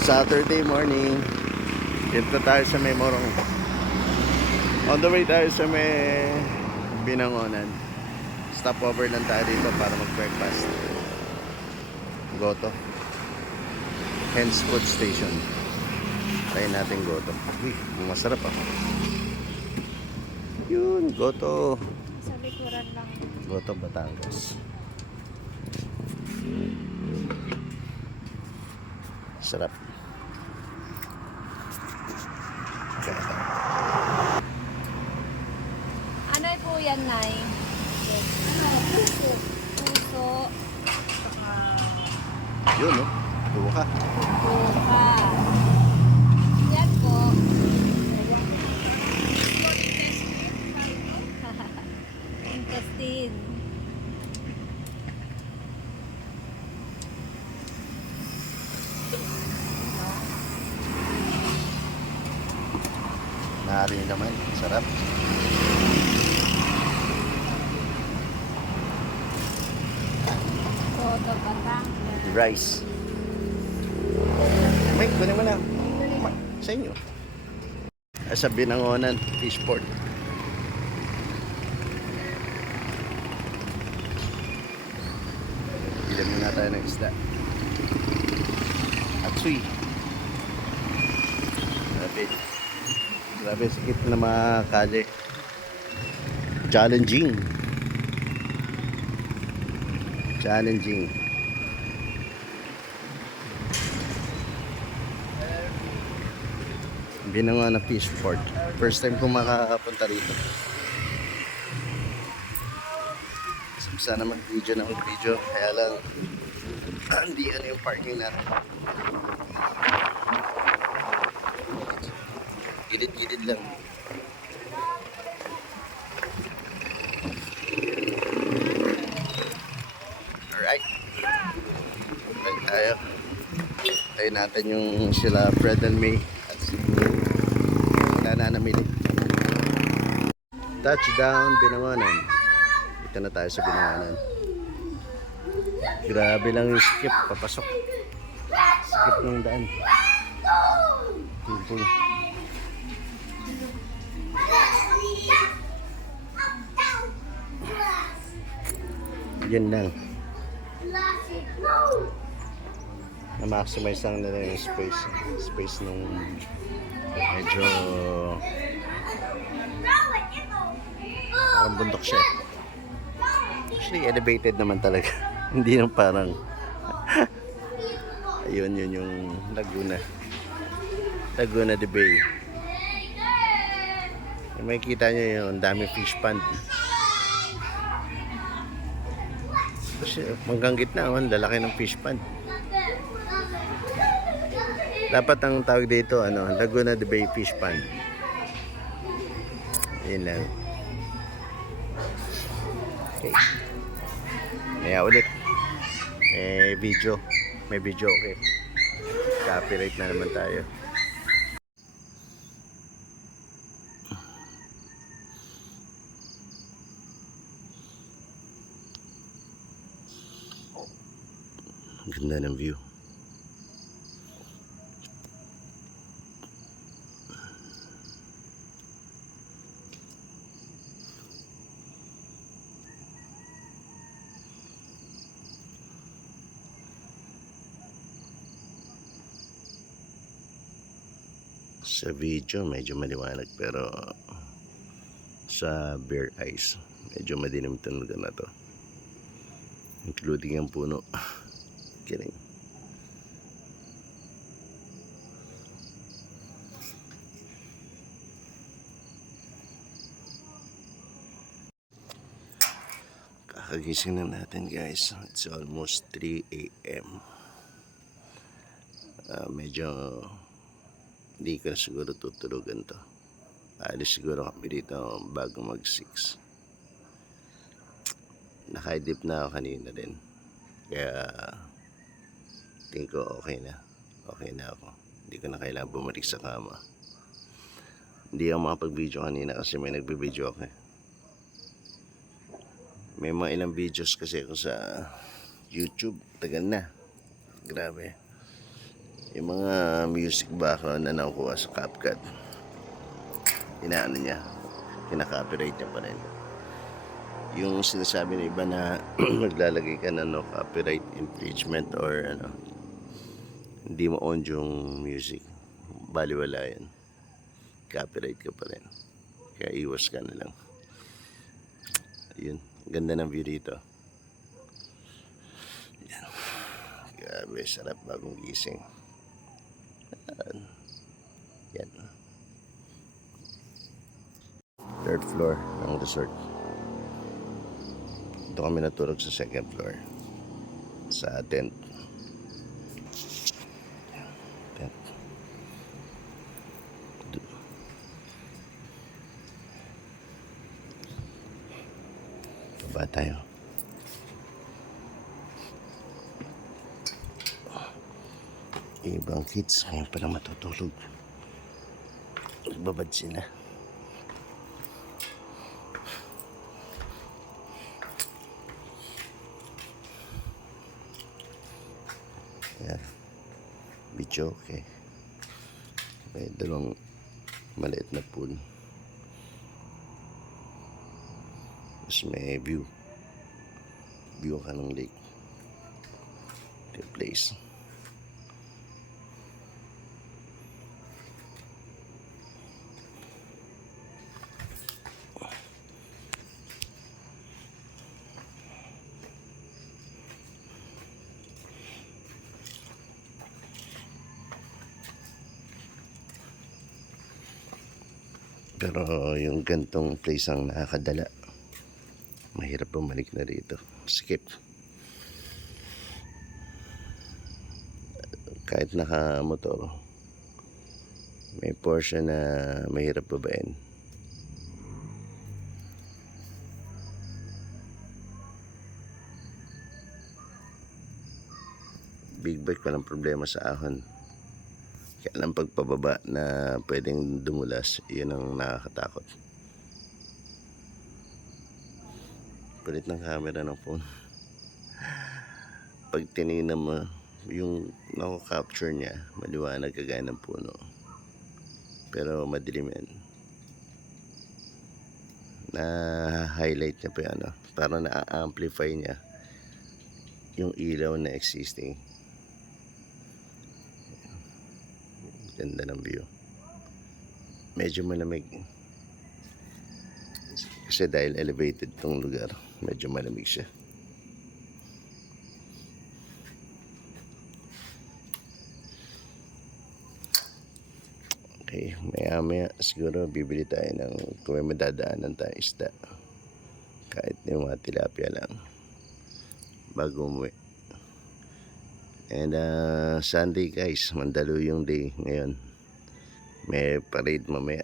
Saturday morning. Dito tayo sa may Morong. On the way tayo sa may Binangonan. Stopover lang tayo dito para mag-breakfast. Goto. Hens Food Station. Try natin Goto. Uy, masarap ah. Yun, Goto. Sa likuran lang. Goto, Batangas. Sarap. Ano po yan, Nay? Puso. Puso. Yun, no? Buka. Buka. Yan po. Intestine. Nari naman. Sarap. Toto Batangas. Rice. Mike, kunin mo na. Sa inyo. Sa Binangonan, fish port. Bilan muna tayo ng isda. Atsui. Grabe, sakit na mga kali. Challenging. Binangonan na fish port. First time ko makakapunta rito. Sana mag-video na mag-video. Kaya lang hindi ano yung parking natin. Gilid-gilid lang. Alright. Balik tayo. Tayo natin yung sila Fred and May. At si wala na namili. Touchdown Binangonan. Dito na tayo sa Binangonan. Grabe lang yung skip. Papasok. Skip ng daan. Simple. Yun lang. Na-maximize lang nila yung space nung medyo parang bundok siya. Actually elevated naman talaga. Hindi nang parang ayun, yun yung Laguna de Bay. Makikita nyo yung dami fish pond. Kasi hanggang gitna, lalaki ng fish pond. Dapat ang tawag dito, Laguna de Bay Fish Pond. Yun lang. Okay. Kaya ulit. May video, okay. Copyright na naman tayo. Ganda ng view. Sa video medyo maliwanag pero sa bare eyes medyo madilim itong lugar na to, including ang puno. Kidding. Kakagising na natin guys. It's almost 3 AM. Medyo hindi ka siguro tutulugan to. Alis siguro kami dito bago mag 6. Nakaidip na ako kanina din. Kaya tingin ko okay na ako. Hindi ko na kailangan bumalik sa kama. Hindi ako makapag-video kanina kasi may nagbe-video ako. May mga ilang videos kasi ako sa YouTube. Tagal na. Grabe. Yung mga music background na nakukuha sa CapCut, inaano niya, kinaka-copyright niya pa rin. Yung sinasabi ng iba na maglalagay ka na no copyright infringement or ano, hindi mo on yung music, baliwala yan, copyright ka pa rin, kaya iwas ka na lang. Ayun, ganda ng view dito. Yan. Grabe, sarap bagong gising. Yan. Third floor ng resort. Dito kami natulog sa second floor. Sa tent. Tent. Baba tayo. Ibang kids ngayon pa lang matutulog. Babad sila. Yan. Beach okay. May dalawang maliit na pool. Tapos may view. View ka ng lake. The place. Pero yung gantong place ang nakakadala. Mahirap bumalik na rito. Skip. Kahit nakamotor, may portion na mahirap babain. Big bike walang problema sa ahon. Kaya lang pagpababa na pwedeng dumulas, yun ang nakakatakot. Kulit ng camera ng phone. Pag tinignan mo, yung nako-capture niya, maliwanag kagaya ng puno. Pero madilim yan. Na-highlight niya pa yan, para na-amplify niya yung ilaw na existing. Ganda ng view. Medyo malamig. Kasi dahil elevated tong lugar, medyo malamig siya. Okay, maya siguro bibili tayo ng kung may madadaanan tayo isda. Kahit yung mga tilapia lang. Bago umuwi. And Sunday guys, Mandaluyong day ngayon. May parade mamaya.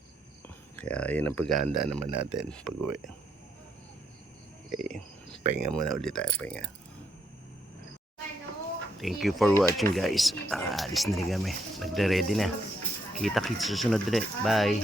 Kaya yun ang paghahanda naman natin pag uwi. Okay, pahinga muna ulit tayo, pahinga. Thank you for watching guys. Alis na rin kami. Nagre-ready na. Kita-kits susunod ulit. Bye.